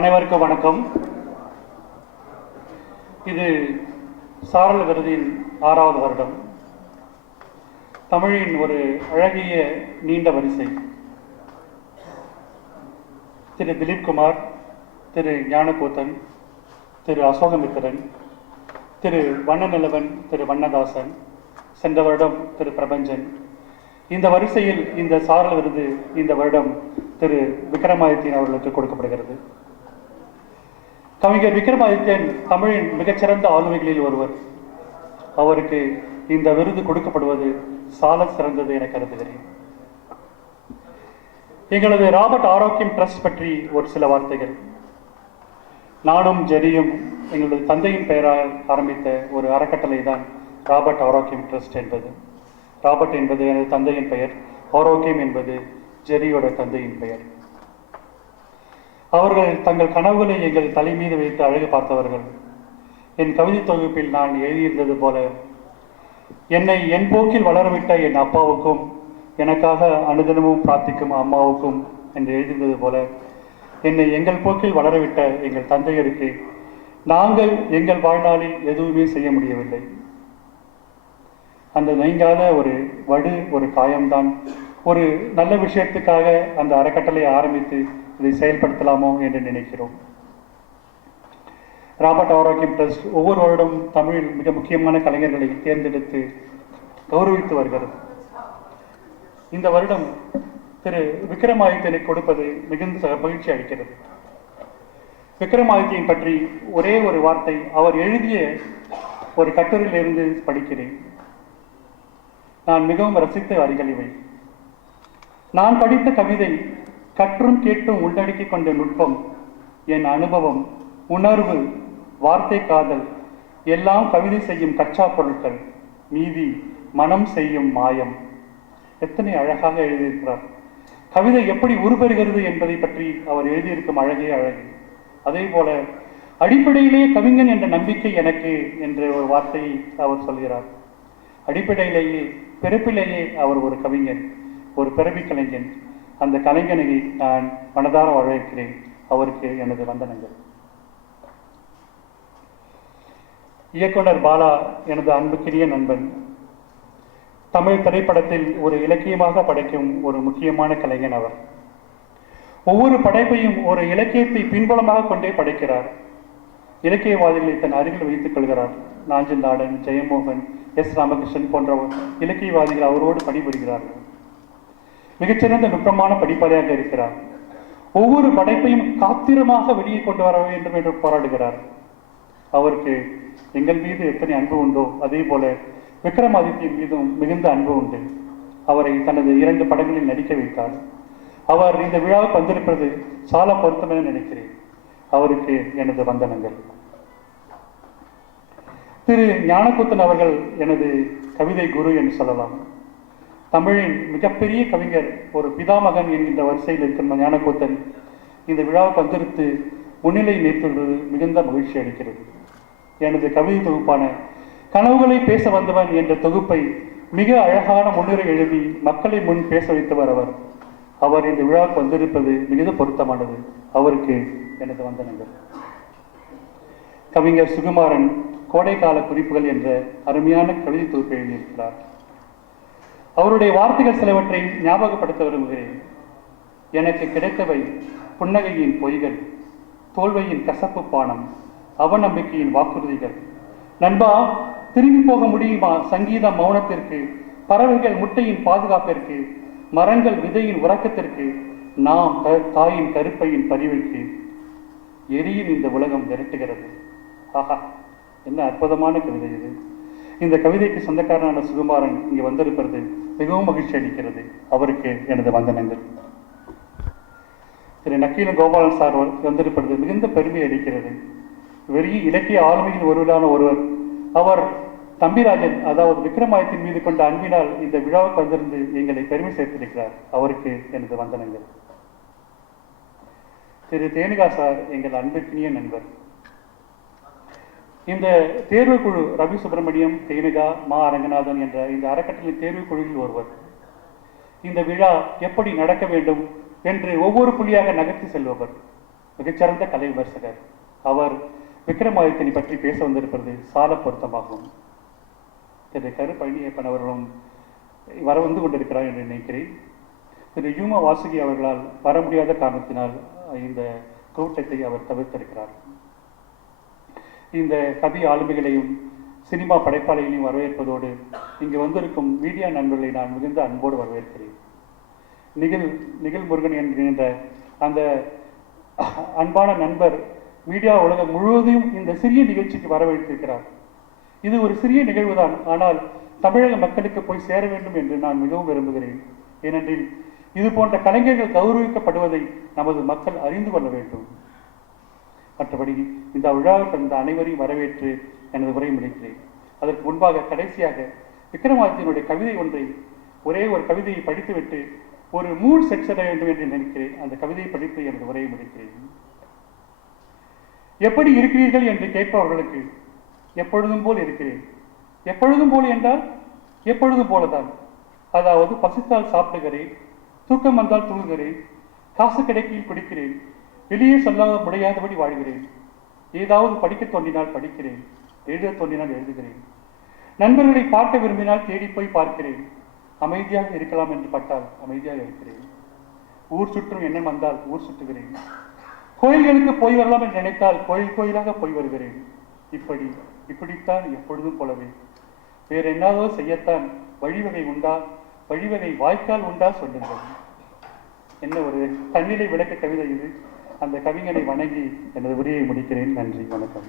அனைவருக்கும் வணக்கம். இது சாரல் விருதின் 6வது வருடம். தமிழின் ஒரு அழகிய நீண்ட வரிசை. திரு திலீப்குமார், திரு ஞானக்கூத்தன், திரு அசோகமித்திரன், திரு வண்ணநிலவன், திரு வண்ணதாசன், சென்ற வருடம் திரு பிரபஞ்சன். இந்த வரிசையில் இந்த சாரல் விருது இந்த வருடம் திரு விக்ரமாதித்யன் அவர்களுக்கு கொடுக்கப்படுகிறது. கவிஞர் விக்ரமாதித்யன் தமிழின் மிகச்சிறந்த ஆளுமைகளில் ஒருவர். அவருக்கு இந்த விருது கொடுக்கப்படுவது சால சிறந்தது என கருதுகிறேன். எங்களது ராபர்ட் ஆரோக்கியம் ட்ரஸ்ட் பற்றி ஒரு சில வார்த்தைகள். நானும் ஜெரியும் எங்களது தந்தையின் பெயரால் ஆரம்பித்த ஒரு அறக்கட்டளை தான் ராபர்ட் ஆரோக்கியம் ட்ரஸ்ட் என்பது. ராபர்ட் என்பது எனது தந்தையின் பெயர், ஆரோக்கியம் என்பது ஜெரியோட தந்தையின் பெயர். அவர்கள் தங்கள் கனவுகளை எங்கள் தலை மீது வைத்து அழகு பார்த்தவர்கள். என் கவிதை தொகுப்பில் நான் எழுதியிருந்தது போல, என்னை என் போக்கில் வளரவிட்ட என் அப்பாவுக்கும் எனக்காக அனுதினமும் பிரார்த்திக்கும் அம்மாவுக்கும் என்று எழுதியிருந்தது போல, என்னை எங்கள் போக்கில் வளரவிட்ட எங்கள் தந்தையருக்கு நாங்கள் எங்கள் வாழ்நாளில் எதுவுமே செய்ய முடியவில்லை. அந்த நீங்காத ஒரு வடு, ஒரு காயம்தான் ஒரு நல்ல விஷயத்துக்காக அந்த அறக்கட்டளை ஆரம்பித்து இதை செயல்படுத்தலாமோ என்று நினைக்கிறோம். ராபர்ட் ஆரோக்கியம் ட்ரஸ்ட் ஒவ்வொரு வருடம் தமிழில் மிக முக்கியமான கலைஞர்களை தேர்ந்தெடுத்து கௌரவித்து வருகிறது. இந்த வருடம் திரு விக்ரமாதித்யனை கொடுப்பது மிகுந்த மகிழ்ச்சி அளிக்கிறது. விக்ரமாதித்யன் பற்றி ஒரே ஒரு வார்த்தை அவர் எழுதிய ஒரு கட்டுரையிலிருந்து படிக்கிறேன். நான் மிகவும் ரசித்த வரிகள் இவை. நான் படித்த கவிதை கற்றும் கேட்டும் உள்ளடக்கிக் கொண்ட நுட்பம், என் அனுபவம், உணர்வு, வார்த்தை காதல் எல்லாம் கவிதை செய்யும் கச்சா பொருட்கள், மீதி மனம் செய்யும் மாயம். எத்தனை அழகாக எழுதியிருக்கிறார். கவிதை எப்படி உருப்பெறுகிறது என்பதை பற்றி அவர் எழுதியிருக்கும் அழகே அழகு. அதே போல அடிப்படையிலே கவிஞன் என்ற நம்பிக்கை எனக்கு என்ற ஒரு வார்த்தையை அவர் சொல்கிறார். அடிப்படையிலேயே பிறப்பிலேயே அவர் ஒரு கவிஞன், ஒரு பிறவி கலைஞன். அந்த கலைஞனை நான் மனதார வரவேற்கிறேன். அவருக்கு எனது வந்தனங்கள். இயக்குனர் பாலா எனது அன்புக்கினிய நண்பன். தமிழ் திரைப்படத்தில் ஒரு இலக்கியமாக படைக்கும் ஒரு முக்கியமான கலைஞன் அவர். ஒவ்வொரு படைப்பையும் ஒரு இலக்கியத்தை பின்புலமாக கொண்டே படைக்கிறார். இலக்கியவாதிகளை தன் அருகில் வைத்துக் கொள்கிறார். நாஞ்சில், ஜெயமோகன், எஸ் ராமகிருஷ்ணன் போன்ற இலக்கியவாதிகள் அவரோடு பணிபுரிகிறார்கள். மிகச்சிறந்த நுட்பமான படிப்பாளையாக இருக்கிறார். ஒவ்வொரு படைப்பையும் காத்திரமாக வெளியே கொண்டு வர வேண்டும் என்று போராடுகிறார். அவருக்கு எங்கள் மீது எத்தனை அன்பு உண்டோ அதே போல விக்ரமாதித்யன் மீதும் மிகுந்த அன்பு உண்டு. அவரை தனது 2 படங்களில் நடிக்க வைத்தார். அவர் இந்த விழாவுக்கு வந்திருப்பது சால பொருத்தம் என நினைக்கிறேன். அவருக்கு எனது வந்தனங்கள். திரு ஞானக்கூத்தன் அவர்கள் எனது கவிதை குரு என்று சொல்லலாம். தமிழின் மிகப்பெரிய கவிஞர், ஒரு பிதாமகன் என்கின்ற வரிசையில் இருக்கிற ஞானக்கூத்தன் இந்த விழாவுக்கு வந்திருத்து முன்னிலை நிறுத்துவது மிகுந்த மகிழ்ச்சி அளிக்கிறது. எனது கவிதை தொகுப்பான கனவுகளை பேச வந்தவன் என்ற தொகுப்பை மிக அழகான முன்னுரை எழுதி மக்களை முன் பேச வைத்தவர் அவர். அவர் இந்த விழாவுக்கு வந்திருப்பது மிகுந்த பொருத்தமானது. அவருக்கு எனது வந்தனங்கள். கவிஞர் சுகுமாரன் கோடைக்கால குறிப்புகள் என்ற அருமையான கவிதை தொகுப்பு எழுதியிருக்கிறார். அவருடைய வார்த்தைகள் சிலவற்றை ஞாபகப்படுத்த விரும்புகிறேன். எனக்கு கிடைத்தவை புன்னகையின் பொய்கள், தோல்வையின் கசப்பு பானம், அவநம்பிக்கையின் வாக்குறுதிகள். நண்பா, திரும்பி போக முடியுமா சங்கீதம் மௌனத்திற்கு, பறவைகள் முட்டையின் பாதுகாப்பிற்கு, மரங்கள் விதையின் உறக்கத்திற்கு, நாம் தாயின் கருப்பையின் பரிவுக்கு. எரியும் இந்த உலகம் விரட்டுகிறது. ஆஹா, என்ன அற்புதமான கவிதை இது. இந்த கவிதைக்கு சொந்தக்காரனான சுகுமாரன் இங்கு வந்திருப்பது மிகவும் மகிழ்ச்சி அளிக்கிறது. அவருக்கு எனது வந்தனங்கள். திரு நக்கீல கோபாலன் சார் வந்திருப்பது மிகுந்த பெருமை அளிக்கிறது. வெறிய இலக்கிய ஆளுமையில் ஒருவரான ஒருவர். அவர் தம்பிராஜன், அதாவது விக்ரமாதித்யன் மீது கொண்ட அன்பினால் இந்த விழாவுக்கு வந்திருந்து எங்களை பெருமை சேர்த்திருக்கிறார். அவருக்கு எனது வந்தனங்கள். திரு தேனிகா சார் எங்கள் அன்புக்கினிய நண்பர். இந்த தேர்வுக்குழு ரவி சுப்பிரமணியம், தேனிகா, மா அரங்கநாதன் என்ற இந்த அறக்கட்டளை தேர்வுக்குழுவில் ஒருவர். இந்த விழா எப்படி நடக்க வேண்டும் என்று ஒவ்வொரு புள்ளியாக நகர்த்தி செல்பவர். மிகச்சிறந்த கலை விமர்சகர். அவர் விக்ரமாதித்யனை பற்றி பேச வந்திருப்பது சால பொருத்தமாகும். திரு கரு பழனியப்பன் அவர்களும் வர வந்து கொண்டிருக்கிறார் என்று நினைக்கிறேன். திரு யூமா வாசுகி அவர்களால் வர முடியாத காரணத்தினால் இந்த கூட்டத்தை அவர் தவிர்த்திருக்கிறார். இந்த கவி ஆளுமைகளையும் சினிமா படைப்பாளிகளையும் வரவேற்பதோடு இங்கு வந்திருக்கும் மீடியா நண்பர்களை நான் மிகுந்த அன்போடு வரவேற்கிறேன். நிகில் முருகன் என்கின்ற அந்த அன்பான நண்பர் மீடியா உலகம் முழுவதையும் இந்த சிறிய நிகழ்ச்சிக்கு வரவேற்றிருக்கிறார். இது ஒரு சிறிய நிகழ்வுதான், ஆனால் தமிழக மக்களுக்கு போய் சேர வேண்டும் என்று நான் மிகவும் விரும்புகிறேன். ஏனென்றில் இது போன்ற கலைஞர்கள் கௌரவிக்கப்படுவதை நமது மக்கள் அறிந்து கொள்ள வேண்டும். மற்றபடி இந்த விழாவில் இருந்த அனைவரையும் வரவேற்று எனது உரை முடிக்கிறேன். அதற்கு முன்பாக கடைசியாக விக்ரமாதித்யனுடைய கவிதை ஒன்றை, ஒரே ஒரு கவிதையை படித்துவிட்டு ஒரு மூட் செட் செய்ய வேண்டும் என்று நினைக்கிறேன். அந்த கவிதையை படித்து எனது உரையை முடிக்கிறேன். எப்படி இருக்கிறீர்கள் என்று கேட்பவர்களுக்கு எப்பொழுதும் போல் இருக்கிறேன். எப்பொழுதும் போல் என்றால் எப்பொழுதும் போலதான். அதாவது பசித்தால் சாப்பிடுகிறேன், தூக்கம் வந்தால் தூங்குகிறேன், காசு கிடைக்கையில் குடிக்கிறேன், வெளியே சொல்ல முடியாதபடி வாழ்கிறேன், ஏதாவது படிக்க தோன்றினால் படிக்கிறேன், எழுத தோன்றினால் எழுதுகிறேன், நண்பர்களை பார்க்க விரும்பினால் தேடி போய் பார்க்கிறேன், அமைதியாக இருக்கலாம் என்று பட்டால் அமைதியாக இருக்கிறேன், ஊர் சுற்றும் எண்ணம் வந்தால் ஊர் சுற்றுகிறேன், கோயில்களுக்கு போய் வரலாம் என்று நினைத்தால் கோயில் கோயிலாக போய் வருகிறேன். இப்படித்தான் எப்பொழுதும் போலவே. வேற என்னாதோ செய்யத்தான் வழிவகை உண்டா, வழிவகை வாய்க்கால் உண்டா சொல்லுங்கள். என்ன ஒரு தன்னிலை விளக்க கவிதை இது. அந்த கவிஞனை வணங்கி எனது உரையை முடிக்கிறேன். நன்றி, வணக்கம்.